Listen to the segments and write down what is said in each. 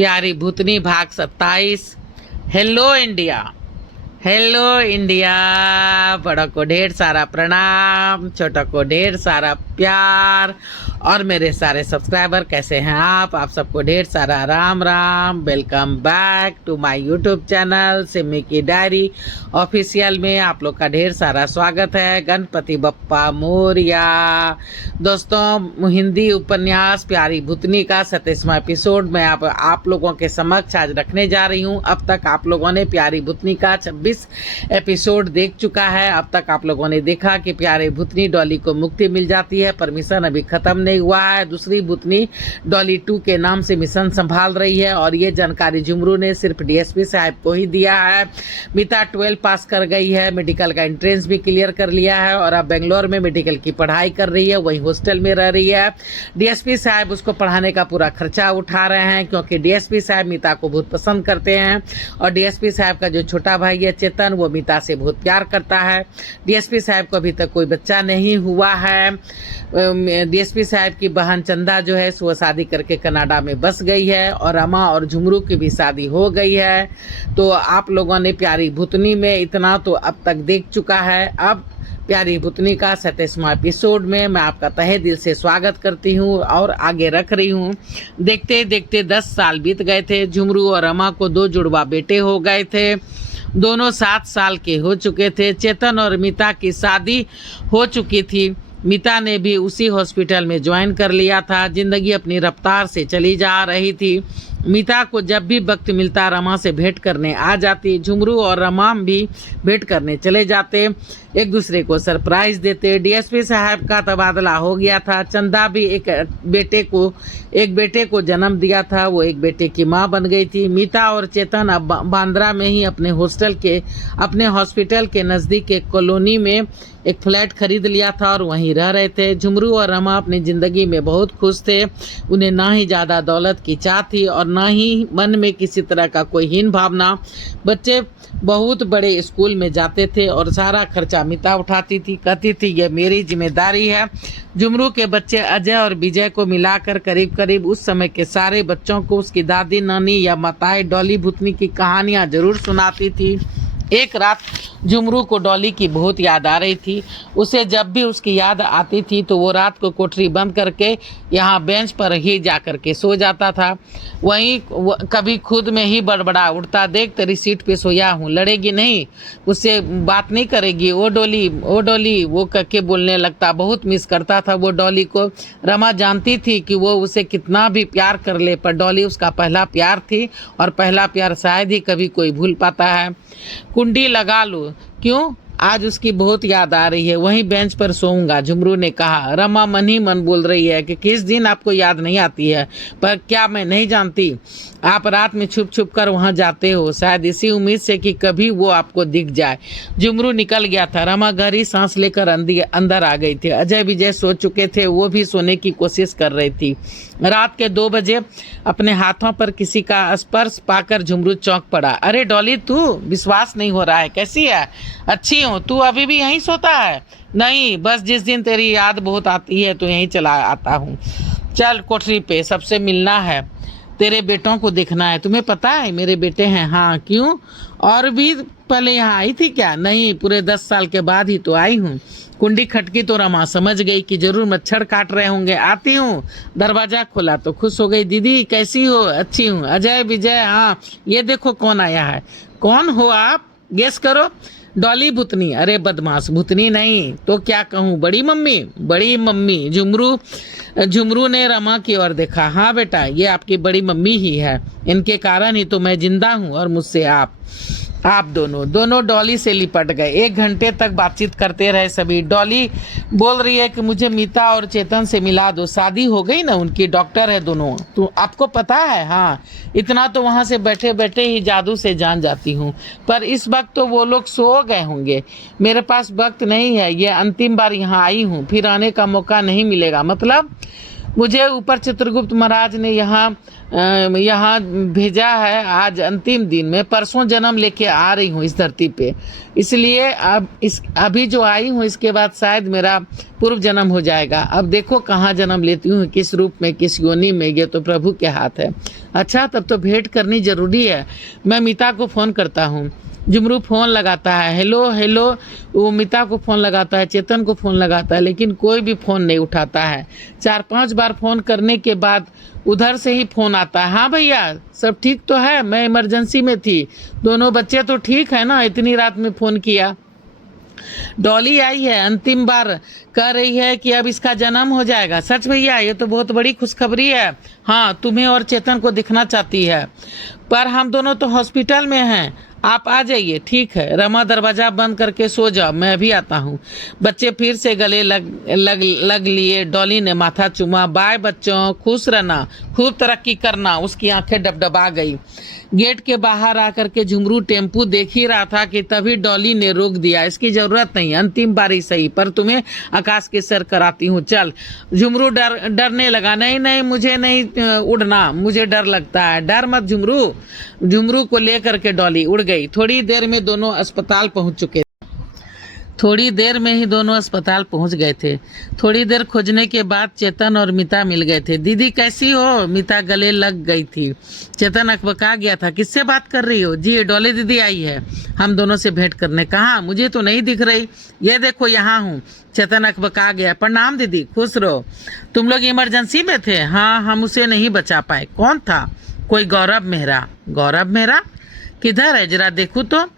प्यारी भूतनी भाग 27। Hello India, hello India. बड़ों को ढेर सारा प्रणाम, छोटों को ढेर सारा प्यार। और मेरे सारे सब्सक्राइबर कैसे हैं आप सबको ढेर सारा Ram Ram. Welcome back to my YouTube channel Simi की डायरी ऑफिशियल में आप लोग का ढेर सारा स्वागत है। गणपति बप्पा मोरिया। दोस्तों, हिंदी उपन्यास प्यारी भूतनी का 27वां एपिसोड मैं आप लोगों के समक्ष आज रखने जा रही हूँ। अब तक आप लोगों ने प्यारी भूतनी का 26 एपिसोड देख चुका है। अब तक आप लोगों ने देखा कि प्यारे भूतनी डॉली को मुक्ति मिल जाती है, पर मिशन अभी खत्म नहीं हुआ है। दूसरी भूतनी डॉली 2 के नाम से मिशन संभाल रही है और ये जानकारी झुमरू ने सिर्फ डीएसपी साहब को ही दिया है। मीता 12 पास कर गई है, मेडिकल का एंट्रेंस भी क्लियर कर लिया है और अब बेंगलोर में मेडिकल की पढ़ाई कर रही है, वहीं हॉस्टल में रह रही है। डीएसपी साहब उसको पढ़ाने का पूरा खर्चा उठा रहे हैं क्योंकि डीएसपी साहब मीता को बहुत पसंद करते हैं और डीएसपी साहब का जो छोटा भाई है चेतन, वो मीता से बहुत प्यार करता है। डीएसपी साहब को अभी तक कोई बच्चा नहीं हुआ है। डीएसपी साहब की बहन चंदा जो है वो शादी करके कनाडा में बस गई है और रमा और झुमरू की भी शादी हो गई है। तो आप लोगों ने प्यारी भूतनी में इतना तो अब तक देख चुका है। अब प्यारी भूतनी का 27वां एपिसोड में मैं आपका तहे दिल से स्वागत करती हूँ और आगे रख रही हूँ। देखते देखते 10 साल बीत गए थे। झुमरू और रमा को 2 जुड़वा बेटे हो गए थे। दोनों 7 साल के हो चुके थे। चेतन और मीता की शादी हो चुकी थी। मीता ने भी उसी हॉस्पिटल में ज्वाइन कर लिया था। जिंदगी अपनी रफ्तार से चली जा रही थी। मीता को जब भी वक्त मिलता रमा से भेंट करने आ जाती। झुमरू और रमा भी भेंट करने चले जाते, एक दूसरे को सरप्राइज देते। डीएसपी साहब का तबादला हो गया था। चंदा भी एक बेटे को जन्म दिया था, वो एक बेटे की माँ बन गई थी। मीता और चेतन अब बांद्रा में ही अपने हॉस्पिटल के नज़दीक एक कॉलोनी में एक फ्लैट खरीद लिया था और वहीं रह रहे थे। झुमरू और रमा अपनी ज़िंदगी में बहुत खुश थे। उन्हें ना ही ज़्यादा दौलत की चाह थी और ना ही मन में किसी तरह का कोई हीन भावना। बच्चे बहुत बड़े स्कूल में जाते थे और सारा खर्चा मीता उठाती थी, कहती थी ये मेरी जिम्मेदारी है। झुमरू के बच्चे अजय और विजय को मिलाकर करीब करीब उस समय के सारे बच्चों को उसकी दादी, नानी या माताएं डॉली भूतनी की कहानियाँ जरूर सुनाती थी। एक रात झुमरू को डॉली की बहुत याद आ रही थी। उसे जब भी उसकी याद आती थी तो वो रात को कोठरी बंद करके यहाँ बेंच पर ही जा कर के सो जाता था। वहीं कभी खुद में ही बड़बड़ा उठता, देख तेरी सीट पे सोया हूँ, लड़ेगी नहीं, उससे बात नहीं करेगी, ओ डॉली वो करके बोलने लगता। बहुत मिस करता था वो डॉली को। रमा जानती थी कि वो उसे कितना भी प्यार कर ले, पर डॉली उसका पहला प्यार थी और पहला प्यार शायद ही कभी कोई भूल पाता है। कुंडी लगा लो, क्यों? आज उसकी बहुत याद आ रही है, वहीं बेंच पर सोऊंगा, झुमरू ने कहा। रमा मन ही मन बोल रही है कि किस दिन आपको याद नहीं आती है, पर क्या मैं नहीं जानती आप रात में छुप छुप कर वहां जाते हो, शायद इसी उम्मीद से कि कभी वो आपको दिख जाए। झुमरू निकल गया था। रमा गहरी सांस लेकर अंदर आ गई थी। अजय विजय सो चुके थे, वो भी सोने की कोशिश कर रही थी। रात के 2 बजे अपने हाथों पर किसी का स्पर्श पाकर झुमरू चौंक पड़ा। अरे डॉली, तू? विश्वास नहीं हो रहा है, कैसी है? अच्छी हूँ, तू अभी भी यहीं सोता है? नहीं, बस जिस दिन तेरी याद बहुत आती है तो यहीं चला आता हूँ। चल कोठरी पे, सबसे मिलना है, तेरे बेटों को देखना है। तुम्हें पता है मेरे बेटे हैं? हाँ, क्यों? और भी पहले यहाँ आई थी क्या? नहीं, पूरे 10 साल के बाद ही तो आई हूँ। कुंडी खटकी तो रमा समझ गई कि जरूर मच्छर काट रहे होंगे। आती हूँ। दरवाजा खोला तो खुश हो गई। दीदी कैसी हो? अच्छी हूँ। अजय विजय, हाँ ये देखो कौन आया है। कौन हो आप? गेस करो। डॉली भूतनी। अरे बदमाश, भूतनी नहीं तो क्या कहूँ, बड़ी मम्मी। झुमरू ने रमा की ओर देखा। हाँ बेटा, ये आपकी बड़ी मम्मी ही है, इनके कारण ही तो मैं जिंदा हूँ और मुझसे आप दोनों डॉली से लिपट गए। 1 घंटे तक बातचीत करते रहे सभी। डॉली बोल रही है कि मुझे मीता और चेतन से मिला दो, शादी हो गई ना उनकी, डॉक्टर है दोनों, तो आपको पता है? हाँ, इतना तो वहाँ से बैठे बैठे ही जादू से जान जाती हूँ, पर इस वक्त तो वो लोग सो गए होंगे। मेरे पास वक्त नहीं है, ये अंतिम बार यहाँ आई हूँ, फिर आने का मौका नहीं मिलेगा। मतलब मुझे ऊपर चित्रगुप्त महाराज ने यहाँ भेजा है। आज अंतिम दिन में परसों जन्म लेके आ रही हूँ इस धरती पे, इसलिए अभी जो आई हूँ इसके बाद शायद मेरा पूर्व जन्म हो जाएगा। अब देखो कहाँ जन्म लेती हूँ, किस रूप में, किस योनि में, ये तो प्रभु के हाथ है। अच्छा, तब तो भेंट करनी जरूरी है। मैं मीता को फ़ोन करता हूँ। जुमरू फ़ोन लगाता है, हेलो हेलो, वो मीता को फ़ोन लगाता है, चेतन को फ़ोन लगाता है, लेकिन कोई भी फ़ोन नहीं उठाता है। 4-5 बार फ़ोन करने के बाद उधर से ही फ़ोन आता है, हाँ भैया सब ठीक तो है, मैं इमरजेंसी में थी, दोनों बच्चे तो ठीक है ना, इतनी रात में फ़ोन किया। डॉली आई है, अंतिम बार कह रही है कि अब इसका जन्म हो जाएगा। सच भैया, ये तो बहुत बड़ी खुशखबरी है। हाँ, तुम्हें और चेतन को दिखना चाहती है, पर हम दोनों तो हॉस्पिटल में हैं, आप आ जाइए। ठीक है, रमा दरवाजा बंद करके सो जाओ, मैं अभी आता हूँ। बच्चे फिर से गले लग लिए। डॉली ने माथा चूमा। बाय बच्चों, खुश रहना, खूब तरक्की करना। उसकी आंखें डबडबा गई। गेट के बाहर आकर के झुमरू टेम्पू देख ही रहा था कि तभी डॉली ने रोक दिया। इसकी जरूरत नहीं, अंतिम बारी सही, पर तुम्हें आकाश के सर कराती हूँ, चल। झुमरू डरने लगा। नहीं, मुझे नहीं उड़ना, मुझे डर लगता है। डर मत झुमरू। झुमरू को लेकर के डॉली उड़ गई। थोड़ी देर में दोनों अस्पताल पहुंच चुके। थोड़ी देर में ही दोनों अस्पताल पहुंच गए थे। थोड़ी देर खोजने के बाद चेतन और मीता मिल गए थे। दीदी कैसी हो? मीता गले लग गई थी। चेतन अकबका गया था। किससे बात कर रही हो? जी, डॉली दीदी आई है हम दोनों से भेंट करने। कहाँ? मुझे तो नहीं दिख रही। ये देखो यहाँ हूँ। चेतन अकबका गया। प्रणाम दीदी, खुश रहो। तुम लोग इमरजेंसी में थे? हाँ, हम उसे नहीं बचा पाए। कौन था? कोई गौरव मेहरा। गौरव मेहरा किधर है, जरा देखूं तो।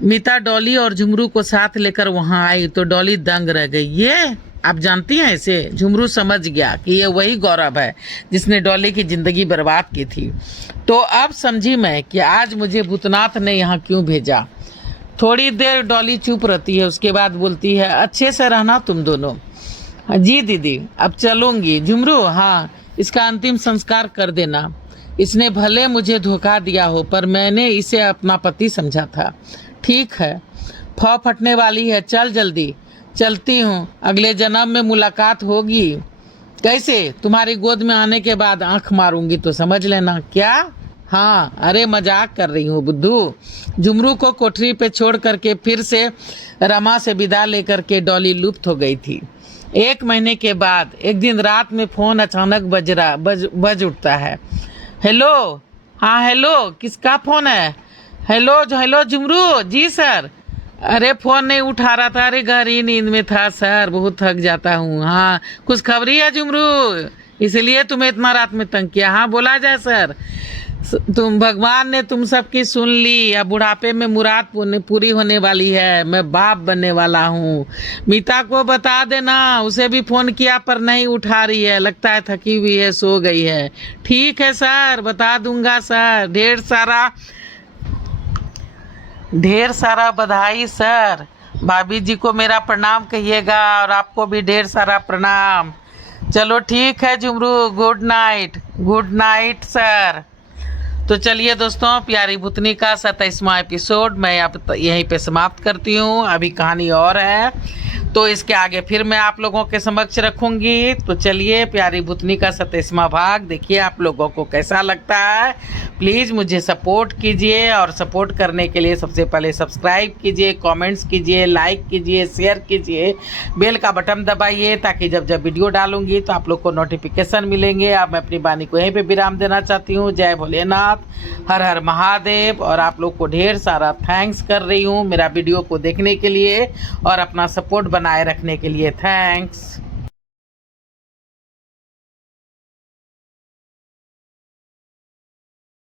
मीता डॉली और झुमरू को साथ लेकर वहां आई तो डॉली दंग रह गई। ये आप जानती हैं इसे? झुमरू समझ गया कि ये वही गौरव है जिसने डॉली की जिंदगी बर्बाद की थी। तो अब समझी मैं कि आज मुझे भूतनाथ ने यहाँ क्यों भेजा। थोड़ी देर डॉली चुप रहती है, उसके बाद बोलती है, अच्छे से रहना तुम दोनों। जी दीदी, अब चलूंगी। झुमरू, हाँ, इसका अंतिम संस्कार कर देना। इसने भले मुझे धोखा दिया हो, पर मैंने इसे अपना पति समझा था। ठीक है, फौ फटने वाली है, चल जल्दी। चलती हूँ, अगले जन्म में मुलाकात होगी। कैसे? तुम्हारी गोद में आने के बाद आंख मारूंगी तो समझ लेना। क्या? हाँ, अरे मजाक कर रही हूँ बुद्धू। झुमरू को कोठरी पे छोड़ करके फिर से रमा से विदा लेकर के डॉली लुप्त हो गई थी। 1 महीने के बाद एक दिन रात में फोन अचानक बज उठता है। हेलो, हाँ हेलो, किसका फोन है? हेलो झुमरू। जी सर। अरे फोन नहीं उठा रहा था, अरे गहरी नींद में था सर, बहुत थक जाता हूँ। हाँ, कुछ खबरी है झुमरू, इसलिए तुम्हें इतना रात में तंग किया। हाँ बोला जाए सर। तुम, भगवान ने तुम सबकी सुन ली। अब बुढ़ापे में मुराद पूरी होने वाली है, मैं बाप बनने वाला हूँ। मीता को बता देना, उसे भी फोन किया पर नहीं उठा रही है, लगता है थकी हुई है, सो गई है। ठीक है सर, बता दूंगा सर। ढेर सारा बधाई सर। भाभी जी को मेरा प्रणाम कहिएगा और आपको भी ढेर सारा प्रणाम। चलो ठीक है झुमरू, गुड नाइट सर। तो चलिए दोस्तों, प्यारी भूतनी का 27वां एपिसोड मैं अब यहीं पे समाप्त करती हूँ। अभी कहानी और है, तो इसके आगे फिर मैं आप लोगों के समक्ष रखूंगी। तो चलिए, प्यारी भूतनी का 27वां भाग देखिए आप लोगों को कैसा लगता है। प्लीज़ मुझे सपोर्ट कीजिए, और सपोर्ट करने के लिए सबसे पहले सब्सक्राइब कीजिए, कमेंट्स कीजिए, लाइक कीजिए, शेयर कीजिए, बेल का बटन दबाइए, ताकि जब वीडियो डालूंगी तो आप लोग को नोटिफिकेशन मिलेंगे। अब मैं अपनी वाणी को यहीं पे विराम देना चाहती हूँ। जय भोलेनाथ, हर हर महादेव। और आप लोग को ढेर सारा थैंक्स कर रही हूँ मेरा वीडियो को देखने के लिए और अपना सपोर्ट बनाए रखने के लिए। थैंक्स।